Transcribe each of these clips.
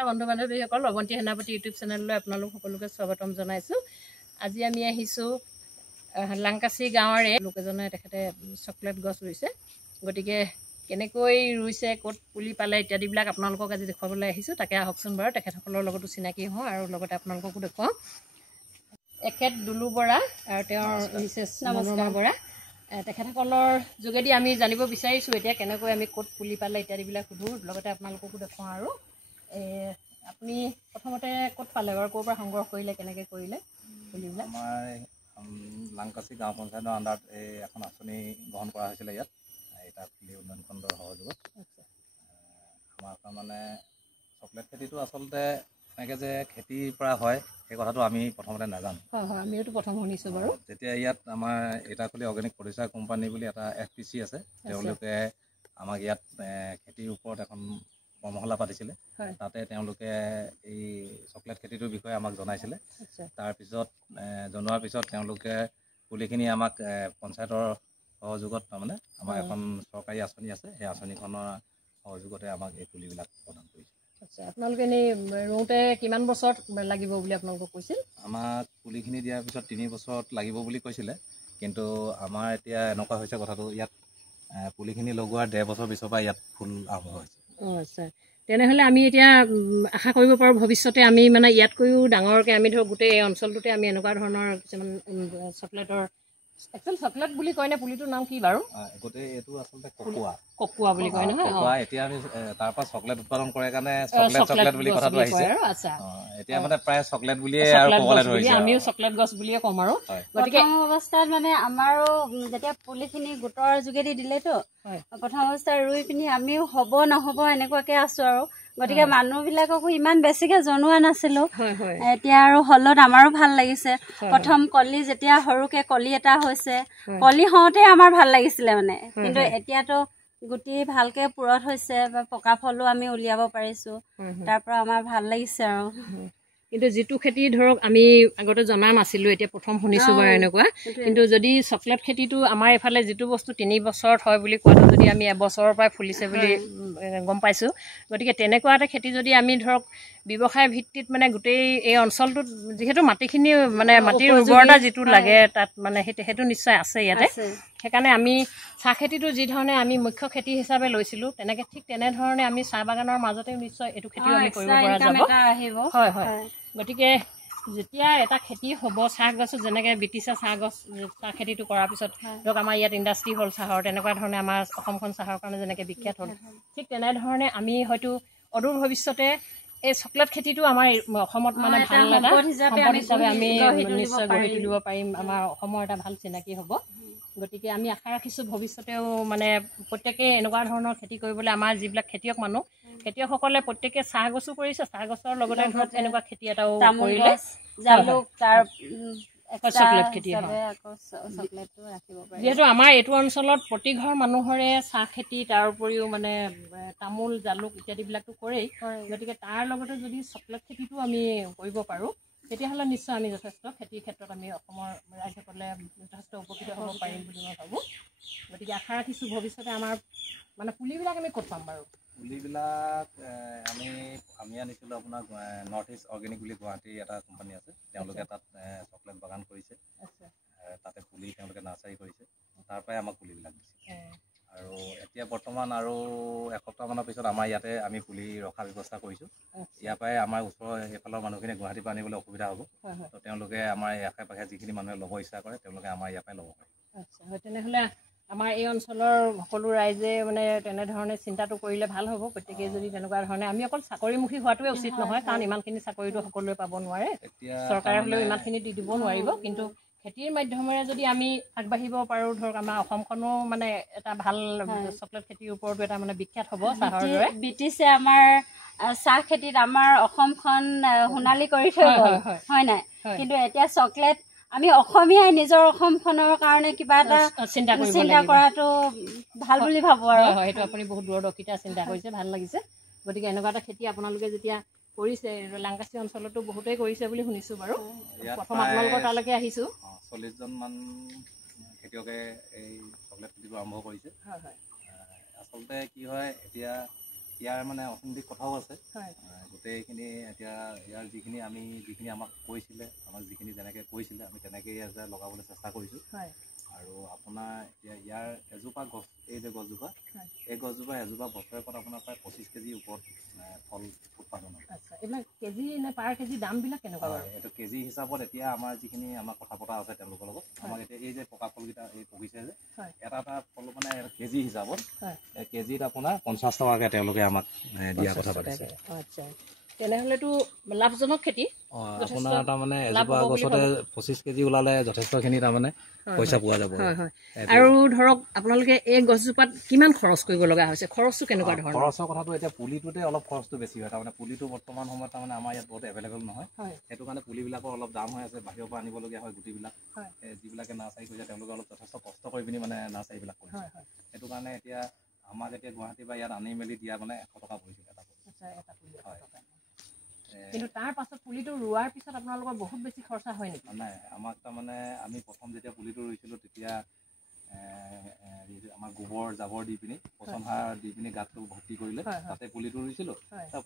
নমস্কাৰ বন্ধু বান্ধৱীসকল, অৱন্তী সেনাপতি ইউটিউব চেনেললৈ আপোনালোক সকলোকে স্বাগতম জনাইছোঁ। আজি আমি আহিছোঁ লাংকাচি গাঁৱৰে লোক এজনে তেখেতে চকলেট গছ ৰুইছে। গতিকে কেনেকৈ ৰুইছে, ক'ত পুলি পালে ইত্যাদিবিলাক আপোনালোকক আজি দেখুৱাবলৈ আহিছোঁ। তাকে আহকচোন বাৰু, তেখেতসকলৰ লগতো চিনাকি হওঁ আৰু লগতে আপোনালোককো দেখুৱাওঁ। এখেত দুলু বৰা আৰু তেওঁৰ মিছেছ মনোৰমা বৰা। তেখেতসকলৰ যোগেদি আমি জানিব বিচাৰিছোঁ এতিয়া কেনেকৈ আমি ক'ত পুলি পালে ইত্যাদিবিলাক সোধোঁ, লগতে আপোনালোককো দেখুৱাওঁ। আৰু আপুনি প্ৰথমতে ক'ত পালে বাৰু, ক'ৰ পৰা সংগ্ৰহ কৰিলে, কেনেকৈ কৰিলে পুলিবিলাক? আমাৰ লাংকাচি গাঁও পঞ্চায়তৰ আণ্ডাৰত এই এখন আঁচনি গ্ৰহণ কৰা হৈছিলে ইয়াত, এটা পুলি উন্নয়ন খণ্ডৰ সহযোগত। আমাৰ মানে চকলেট খেতিটো আচলতে এনেকৈ যে খেতিৰ পৰা হয় সেই কথাটো আমি প্ৰথমতে নাজানো। হয় হয়, আমিওতো প্ৰথম শুনিছোঁ বাৰু। যেতিয়া ইয়াত আমাৰ এটাখুলি অৰ্গেনিক প্ৰডিউচাৰ কোম্পানী বুলি এটা FPC আছে, তেওঁলোকে আমাক ইয়াত খেতিৰ ওপৰত এখন কৰ্মশালা পাতিছিলে। তাতে তেওঁলোকে এই চকলেট খেতিটোৰ বিষয়ে আমাক জনাইছিলে। তাৰপিছত জনোৱাৰ পিছত তেওঁলোকে পুলিখিনি আমাক পঞ্চায়তৰ সহযোগত, তাৰমানে আমাৰ এখন চৰকাৰী আঁচনি আছে, সেই আঁচনিখনৰ সহযোগতে আমাক এই পুলিবিলাক প্ৰদান কৰিছে। আচ্ছা, আপোনালোকে এনেই ৰুওঁতে কিমান বছৰত লাগিব বুলি আপোনালোকক কৈছিল? আমাক পুলিখিনি দিয়াৰ পিছত 3 বছৰত লাগিব বুলি কৈছিলে, কিন্তু আমাৰ এতিয়া এনেকুৱা হৈছে কথাটো, ইয়াত পুলিখিনি লগোৱাৰ 1.5 বছৰ পিছৰ পৰা ইয়াত ফুল আৰম্ভ হৈছে। অঁ আচ্ছা, তেনেহ'লে আমি এতিয়া আশা কৰিব পাৰোঁ ভৱিষ্যতে আমি মানে ইয়াতকৈও ডাঙৰকৈ আমি ধৰক গোটেই এই অঞ্চলটোতে আমি এনেকুৱা ধৰণৰ কিছুমান চকলেটৰ, একচুৱেলি চকলেট বুলি কয়নে, পুলিটোৰ নাম কি বাৰু? গোটেই এইটো আচলতে ককোৱা ককোৱা বুলি কয় নহয়। এতিয়া আমি তাৰ পৰা চকলেট উৎপাদন কৰে কাৰণে চকলেট বুলি কথাটো আহিছে। এতিয়া মানে প্ৰায় চকলেট বুলিয়ে আৰু ক'বলৈ ধৰিছে, আমিও চকলেট গছ বুলিয়ে ক'ম আৰু। গতিকে প্ৰথম অৱস্থাত মানে আমাৰো যেতিয়া পুলিখিনি গোটৰ যোগেদি দিলেতো, প্ৰথম অৱস্থাত ৰুই পিনি আমিও হ'ব নহ'ব এনেকুৱাকে আছো আৰু। গতিকে মানুহবিলাককো ইমান বেছিকে জনোৱা নাছিলো। এতিয়া আৰু হলত আমাৰো ভাল লাগিছে। প্ৰথম কলি যেতিয়া সৰুকে কলি এটা হৈছে, কলি হওঁতে আমাৰ ভাল লাগিছিলে মানে, কিন্তু এতিয়াতো গুটি ভালকে পুৰত হৈছে বা পকা ফলো আমি উলিয়াব পাৰিছো, তাৰ পৰা আমাৰ ভাল লাগিছে আৰু। কিন্তু যিটো খেতি ধৰক আমি আগতে জনা নাছিলোঁ, এতিয়া প্ৰথম শুনিছোঁ বাৰু এনেকুৱা। কিন্তু যদি চকলেট খেতিটো আমাৰ এইফালে যিটো বস্তু 3 বছৰত হয় বুলি কোৱাটো যদি আমি এবছৰৰ পৰাই ফুলিছে বুলি গম পাইছোঁ, গতিকে তেনেকুৱা এটা খেতি যদি আমি ধৰক ব্যৱসায় ভিত্তিত মানে গোটেই এই অঞ্চলটোত যিহেতু মাটিখিনি মানে মাটিৰ উৰ্বৰতা যিটো লাগে তাত মানে সেইটো নিশ্চয় আছে ইয়াতে। সেইকাৰণে আমি চাহ খেতিটো যি ধৰণে আমি মুখ্য খেতি হিচাপে লৈছিলোঁ, ঠিক তেনেধৰণে আমি চাহ বাগানৰ মাজতে নিশ্চয় এইটো খেতিও আমি কৰিব পৰা যাব। হয় হয়, গতিকে যেতিয়া এটা খেতি হ'ব, চাহ গছত যেনেকৈ ব্ৰিটিছে চাহ খেতিটো কৰাৰ পিছত ধৰক আমাৰ ইয়াত ইণ্ডাষ্ট্ৰি হ'ল চাহৰ, তেনেকুৱা ধৰণে আমাৰ অসমখন চাহৰ কাৰণে যেনেকৈ বিখ্যাত হ'ল, ঠিক তেনেধৰণে আমি হয়তো অদূৰ ভৱিষ্যতে এই চকলেট খেতিটো আমাৰ অসমত মানে ভাল এটা সম্পদ হিচাপে আমি নিশ্চয় গঢ়ি তুলিব পাৰিম। আমাৰ অসমৰ এটা ভাল চিনাকি হ'ব। গতিকে আমি আশা ৰাখিছোঁ ভৱিষ্যতেও মানে প্ৰত্যেকেই এনেকুৱা ধৰণৰ খেতি কৰিবলৈ, আমাৰ যিবিলাক খেতিয়ক মানুহ, খেতিয়কসকলে প্ৰত্যেকে চাহ গছো কৰিছে, চাহ গছৰ লগতে ধৰক এনেকুৱা খেতি এটাও কৰিলে চকলেট খেতি হয়। যিহেতু আমাৰ এইটো অঞ্চলত প্ৰতি ঘৰ মানুহৰে চাহ খেতি, তাৰ উপৰিও মানে তামোল, জালুক ইত্যাদিবিলাকতো কৰেই। গতিকে তাৰ লগতে যদি চকলেট খেতিটো আমি কৰিব পাৰোঁ, তেতিয়াহ'লে নিশ্চয় আমি যথেষ্ট খেতিৰ ক্ষেত্ৰত আমি অসমৰ ৰাইজসকলে যথেষ্ট উপকৃত হ'ব পাৰিম বুলি মই ভাবোঁ। গতিকে আশা ৰাখিছোঁ ভৱিষ্যতে আমাৰ মানে পুলিবিলাক আমি ক'ত পাম বাৰু? পুলিবিলাক আমি আনিছিলোঁ আপোনাৰ নৰ্থ ইষ্ট অৰ্গেনিক বুলি গুৱাহাটীৰ এটা কোম্পানী আছে, তেওঁলোকে তাত চকলেট বাগান কৰিছে, তাতে পুলি তেওঁলোকে নাৰ্চাৰী কৰিছে, তাৰ পৰাই আমাক পুলিবিলাক দিছে। আৰু এতিয়া বৰ্তমান আৰু এসপ্তাহমানৰ পিছত আমাৰ ইয়াতে আমি পুলি ৰখাৰ ব্যৱস্থা কৰিছোঁ। ইয়াৰ পৰাই আমাৰ ওচৰৰ সেইফালৰ মানুহখিনি গুৱাহাটীৰ পৰা আনিবলৈ অসুবিধা হ'ব, তো তেওঁলোকে আমাৰ আশে পাশে যিখিনি মানুহে ল'ব ইচ্ছা কৰে তেওঁলোকে আমাৰ ইয়াৰ পৰাই ল'ব পাৰে। আচ্ছা, হয়, তেনেহ'লে আমাৰ এই অঞ্চলৰ সকলো ৰাইজে মানে তেনেধৰণে চিন্তাটো কৰিলে ভাল হ'ব। প্ৰত্যেকেই যদি তেনেকুৱা ধৰণে, আমি অকল চাকৰিমুখী হোৱাটোৱে উচিত নহয়, কাৰণ ইমানখিনি চাকৰিটো সকলোৱে পাব নোৱাৰে, চৰকাৰে হ'লেও ইমানখিনি দি দিব নোৱাৰিব। কিন্তু খেতিৰ মাধ্যমেৰে যদি আমি আগবাঢ়িব পাৰোঁ, ধৰক আমাৰ অসমখনো মানে এটা ভাল চকলেট খেতিৰ ওপৰতো এটা মানে বিখ্যাত হ'ব চাহৰ দৰে। ব্ৰিটিছে আমাৰ চাহ খেতিত আমাৰ অসমখন সোণালী কৰি থৈ গ'ল, হয় নাই? কিন্তু এতিয়া চকলেট আমি অসমীয়াই নিজৰ অসমখনৰ কাৰণে কিবা এটা চিন্তা কৰাটো ভাল বুলি ভাবোঁ আৰু। সেইটো আপুনি বহুত দূৰদৰ্শিতা চিন্তা কৰিছে, ভাল লাগিছে। গতিকে এনেকুৱা এটা খেতি আপোনালোকে যেতিয়া কৰিছে, লাংকাচি অঞ্চলতো বহুতেই কৰিছে বুলি শুনিছোঁ বাৰু। প্ৰথম আপোনালোকৰ তালৈকে আহিছোঁ। 40জনমান খেতিয়কে এই চকলেট খেতিটো আৰম্ভ কৰিছে। আচলতে কি হয়, এতিয়া ইয়াৰ মানে অৰ্থনৈতিক কথাও আছে গোটেইখিনি এতিয়া ইয়াৰ যিখিনি আমাক কৈছিলে আমাক যিখিনি যেনেকৈ কৈছিলে আমি তেনেকেই লগাবলৈ চেষ্টা কৰিছোঁ আৰু আপোনাৰ এতিয়া ইয়াৰ এজোপা গছ এই যে গছজোপা এই গছজোপা এজোপা বছৰেকত আপোনাৰ প্ৰায় 25 কেজিৰ ওপৰত ফল উৎপাদন হয়। এইবিলাক কেজি নে পাৰ কেজি দামবিলাক কেনেকুৱা বাৰু? এইটো কেজি হিচাপত এতিয়া আমাৰ যিখিনি আমাৰ কথা পতা আছে তেওঁলোকৰ লগত আমাক এতিয়া এই যে পকা ফলকেইটা এই পকিছে যে এটা ফল মানে কেজি হিচাপত কেজিত আপোনাৰ 50 টকাকৈ তেওঁলোকে আমাক দিয়া কথা পাতিছে। আচ্ছা, তেনেহ'লেতো লাভজনক খেতি। আপোনাৰ তাৰমানে এজোপা গছতে 25 কেজি ওলালে যথেষ্টখিনি তাৰমানে পইচা পোৱা যাব। আৰু ধৰক আপোনালোকে এই গছজোপাত কিমান খৰচ কৰিব লগা হৈছে? খৰচটো কেনেকুৱা ধৰণৰ? খৰচৰ কথাটো এতিয়া পুলিটোতে অলপ খৰচটো বেছি হয়। তাৰমানে পুলিটো বৰ্তমান সময়ত তাৰমানে আমাৰ ইয়াত বহুত এভেইলেবল নহয়, সেইটো কাৰণে পুলিবিলাকৰ অলপ দাম হৈ আছে, বাহিৰৰ পৰা আনিবলগীয়া হয় গুটিবিলাক। যিবিলাকে নাৰ্চাৰী কৰিছে তেওঁলোকে অলপ যথেষ্ট কষ্ট কৰি পিনি মানে নাৰ্চাৰীবিলাক কৰিছে। সেইটো কাৰণে এতিয়া আমাক এতিয়া গুৱাহাটীৰ পৰা ইয়াত আনি মেলি দিয়া মানে 100 টকা পৰিছিল এটা পুলি। কিন্তু তাৰ পাছত পুলিটো ৰোৱাৰ পিছত আপোনালোকৰ বহুত বেছি খৰচা হয় নেকি? নাই, আমাক তাৰমানে আমি প্ৰথম যেতিয়া পুলিটো ৰুইছিলোঁ তেতিয়া আমাৰ গোবৰ জাবৰ দি পিনি পচন সাৰ দি পিনি গাঁতটো ভৰ্তি কৰিলে তাতে পুলিটো ৰুইছিলোঁ।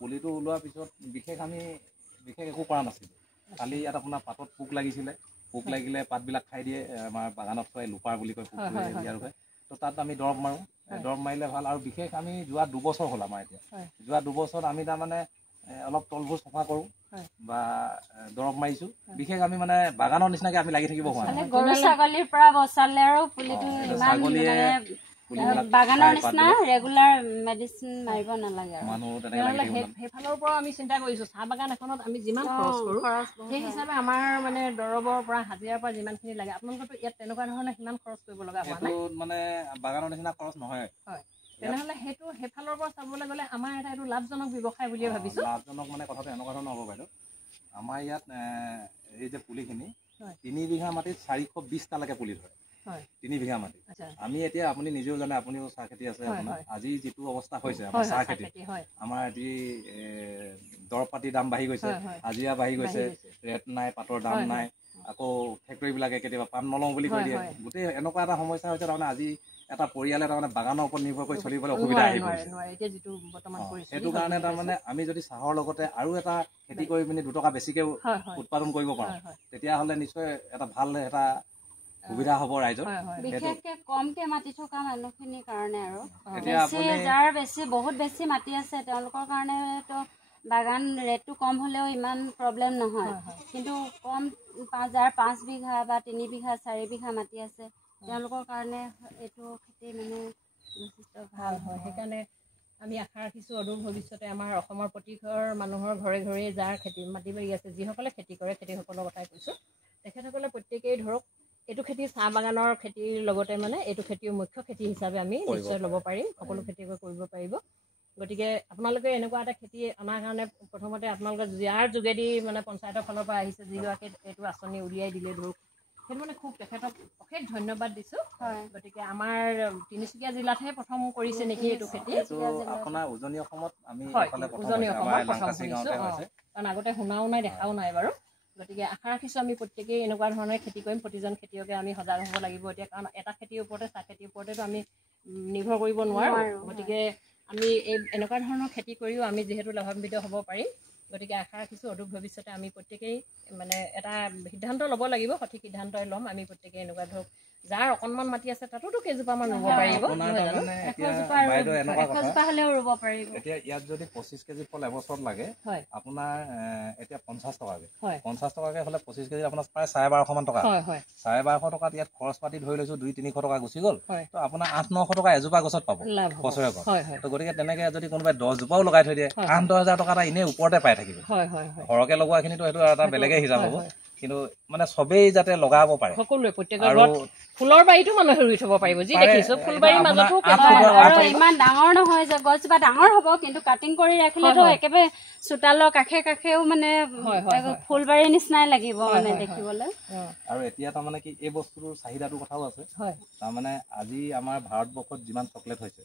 পুলিটো ওলোৱাৰ পিছত বিশেষ একো কৰা নাছিলোঁ, খালি ইয়াত আপোনাৰ পাতত পোক লাগিছিলে, পোক লাগিলে পাতবিলাক খাই দিয়ে, আমাৰ বাগানত কয় লোপাৰ বুলি কয় পোকটো ইয়াৰ কয়। তো তাত আমি দৰৱ মাৰোঁ, দৰৱ মাৰিলে ভাল। আৰু বিশেষ আমি যোৱা 2 বছৰ হ'ল আমাৰ এতিয়া, যোৱা 2 বছৰত আমি তাৰমানে অলপ তলবোৰ চফা কৰোঁ বা দৰৱ মাৰিছোঁ। বিশেষ আমি মানে বাগানৰ নিচিনাকৈ আমি লাগি থাকিব হোৱা নাই। গৰু ছাগলীৰ পৰা বচালে আৰু পুলিটো বাগানৰ নিচিনা ৰেগুলাৰ মেডিচিন মাৰিব নালাগে আৰু মানুহ তেনেকৈ সেইফালৰ পৰা আমি চিন্তা কৰিছোঁ চাহ বাগান এখনত আমি যিমান খৰচ কৰোঁ সেই হিচাপে আমাৰ মানে দৰৱৰ পৰা হাজিৰাৰ পৰা যিমানখিনি লাগে আপোনালোকৰতো ইয়াত তেনেকুৱা ধৰণে সিমান খৰচ কৰিব লগা হোৱা নাই। মানে বাগানৰ নিচিনা খৰচ নহয়। তেনেহ'লে সেইফালৰ পৰা চাবলৈ গ'লে আমাৰ এটা এইটো লাভজনক ব্যৱসায় বুলিয়ে ভাবিছোঁ। লাভজনক মানে কথাটো এনেকুৱা ধৰণৰ হ'ব বাইদেউ, আমাৰ ইয়াত এই যে পুলিখিনি 3 বিঘা মাটিত 420 টালৈকে পুলি ধৰে। 3 বিঘা মাটি আমি এতিয়া আপুনি নিজেও জানে, আপুনিও চাহ খেতি আছে আপোনাৰ, আজি যিটো অৱস্থা হৈছে আমাৰ চাহ খেতি, আমাৰ যি দৰৱ পাতিৰ দাম বাঢ়ি গৈছে, হাজিৰা বাঢ়ি গৈছে, ৰেট নাই, পাতৰ দাম নাই, আকৌ ফেক্টৰীবিলাকে কেতিয়াবা পাত নলওঁ বুলি কৈ দিয়ে। গোটেই এনেকুৱা এটা সমস্যা হৈছে তাৰমানে আজি এটা পৰিয়ালে তাৰমানে বাগানৰ ওপৰত নিৰ্ভৰ কৰি চলিবলৈ অসুবিধা আহি পৰিছে। সেইটো কাৰণে তাৰমানে আমি যদি চাহৰ লগতে আৰু এটা খেতি কৰি পিনি 2 টকা বেছিকে উৎপাদন কৰিব পাৰোঁ তেতিয়াহ'লে নিশ্চয় এটা ভাল এটা সুবিধা হ'ব ৰাইজৰ। বিশেষকে কমকে মাটি থকা মানুহখিনিৰ কাৰণে আৰু যাৰ বহুত বেছি মাটি আছে তেওঁলোকৰ কাৰণেতো বাগান ৰেটটো কম হ'লেও ইমান প্ৰব্লেম নহয়। কিন্তু কম যাৰ 5 বিঘা বা 3 বিঘা 4 বিঘা মাটি আছে তেওঁলোকৰ কাৰণে এইটো খেতি মানে যথেষ্ট ভাল হয়। সেইকাৰণে আমি আশা ৰাখিছোঁ অদূৰ ভৱিষ্যতে আমাৰ অসমৰ প্ৰতি ঘৰ মানুহৰ ঘৰে ঘৰে যাৰ খেতি মাটি বাৰী আছে, যিসকলে খেতি কৰে খেতিসকলৰ কথাই কৈছোঁ, তেখেতসকলে প্ৰত্যেকেই ধৰক এইটো খেতি চাহ বাগানৰ খেতিৰ লগতে মানে এইটো খেতিৰ মুখ্য খেতি হিচাপে আমি নিশ্চয় ল'ব পাৰিম, সকলো খেতিয়কে কৰিব পাৰিব। গতিকে আপোনালোকে এনেকুৱা এটা খেতি অনাৰ কাৰণে প্ৰথমতে আপোনালোকে যাৰ যোগেদি মানে পঞ্চায়তৰ ফালৰ পৰা আহিছে, যিগৰাকী এইটো আঁচনি উলিয়াই দিলে ধৰক, সেইটো মানে খুব তেখেতক অশেষ ধন্যবাদ দিছোঁ। গতিকে আমাৰ তিনিচুকীয়া জিলাতহে প্ৰথম কৰিছে নেকি এইটো খেতি? আপোনাৰ উজনি অসমত আমি উজনি অসমত প্ৰথম শুনিছোঁ, কাৰণ আগতে শুনাও নাই দেখাও নাই বাৰু। গতিকে আশা ৰাখিছোঁ আমি প্ৰত্যেকেই এনেকুৱা ধৰণে খেতি কৰিম, প্ৰতিজন খেতিয়কে আমি সজাগ হ'ব লাগিব এতিয়া, কাৰণ এটা খেতিৰ ওপৰতে চাহ খেতিৰ ওপৰতেতো আমি নিৰ্ভৰ কৰিব নোৱাৰোঁ। গতিকে আমি এনেকুৱা ধৰণৰ খেতি কৰিও আমি যিহেতু লাভান্বিত হ'ব পাৰিম। গতিকে আশা ৰাখিছোঁ অদূৰ ভৱিষ্যতে আমি প্ৰত্যেকেই মানে এটা সিদ্ধান্ত ল'ব লাগিব, সঠিক সিদ্ধান্তই ল'ম। আমি প্ৰত্যেকেই এনেকুৱা ধৰক যাৰ অকণমান মাটি আছে তাতোতো কেইজোপামান ৰুব পাৰিব, এতিয়া ইয়াত যদি 25 কেজি ফল এবছৰত লাগে আপোনাৰ এতিয়া 50 টকাকে 50 টকাকে হ'লে 25 কেজি আপোনাৰ প্ৰায় 1250 মান টকা। 1250 টকাত ইয়াত খৰচ পাতি ধৰি লৈছোঁ 200-300 টকা গুচি গ'ল, তো আপোনাৰ 800-900 টকা এজোপা গছত পাব বছৰেকত। তো গতিকে তেনেকে যদি কোনোবাই 10 জোপাও লগাই থৈ দিয়ে 8-10 হাজাৰ টকা এটা এনেই ওপৰতে পাই থাকিব। সৰহকে লগোৱাখিনিতো সেইটো এটা বেলেগে হিচাপ হ'ব, কিন্তু মানে চবেই যাতে লগাব পাৰে, সকলোৱে প্ৰত্যেকৰ ফুলৰ বাৰীটো মানুহে ৰুই থব পাৰিব। যি দেখিছোঁ ফুলবাৰীৰ মাজতো ইমান ডাঙৰ নহয় যে গছজোপা ডাঙৰ হ'ব, কিন্তু কাটিং কৰি ৰাখিলেতো একেবাৰে চোতালৰ কাষে কাষেও মানে ফুলবাৰীৰ নিচিনাই লাগিব মানে দেখিবলৈ। আৰু এতিয়া তাৰমানে কি এই বস্তুটোৰ চাহিদাটোৰ কথাও আছে। তাৰমানে আজি আমাৰ ভাৰতবৰ্ষত যিমান চকলেট হৈছে,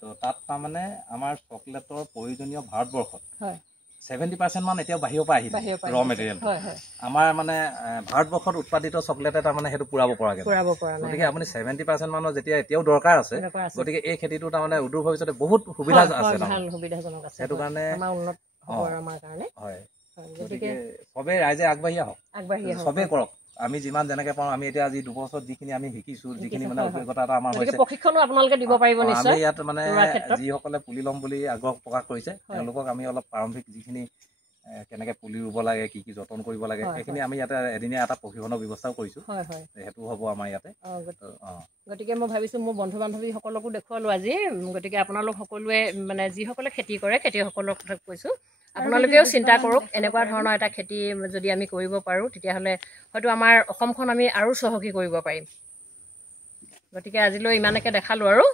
তো তাত তাৰমানে আমাৰ চকলেটৰ প্ৰয়োজনীয় ভাৰতবৰ্ষত 70% মান এতিয়াও বাহিৰৰ পৰা আহিছে ৰ মেটেৰিয়েল আমাৰ মানে ভাৰতবৰ্ষত উৎপাদিত চকলেট এটা মানে সেইটো পুৰাব পৰাকৈ গতিকে আপুনি 70% মানৰ যেতিয়া এতিয়াও দৰকাৰ আছে গতিকে এই খেতিটো তাৰমানে উদূৰ ভৱিষ্যতে বহুত সুবিধা আছে সেইটো কাৰণে হয় গতিকে চবেই ৰাইজে আগবাঢ়ি আহক চবেই কৰক আমি যিমান যেনেকে পাওঁ আমি এতিয়া আজি 2 বছৰত যিখিনি আমি শিকিছো যিখিনি মানে অভিজ্ঞতা এটা আমাৰ হৈছে প্ৰশিক্ষণো আপোনালোকে দিব পাৰিব নিশ্চয় আমি ইয়াত মানে যিসকলে পুলি ল'ম বুলি আগ্ৰহ প্ৰকাশ কৰিছে তেওঁলোকক আমি অলপ প্ৰাৰম্ভিক যিখিনি কেনেকে পুলি ৰুব লাগে কি কি যতন কৰিব লাগে এইখিনি আমি ইয়াতে এদিনীয়া এটা প্ৰশিক্ষণৰ ব্যৱস্থাও কৰিছো সেইটো হ'ব আমাৰ ইয়াতে গতিকে মই ভাবিছো মোৰ বন্ধু বান্ধৱীসকলকো দেখুৱালো আজি গতিকে আপোনালোক সকলোৱে মানে যিসকলে খেতি কৰে খেতিয়কসকলৰ কথা কৈছো আপোনালোকেও চিন্তা কৰক এনেকুৱা ধৰণৰ এটা খেতি যদি আমি কৰিব পাৰোঁ তেতিয়াহ'লে হয়তো আমাৰ অসমখন আমি আৰু চহকী কৰিব পাৰিম গতিকে আজিলৈ ইমানকে দেখালো আৰু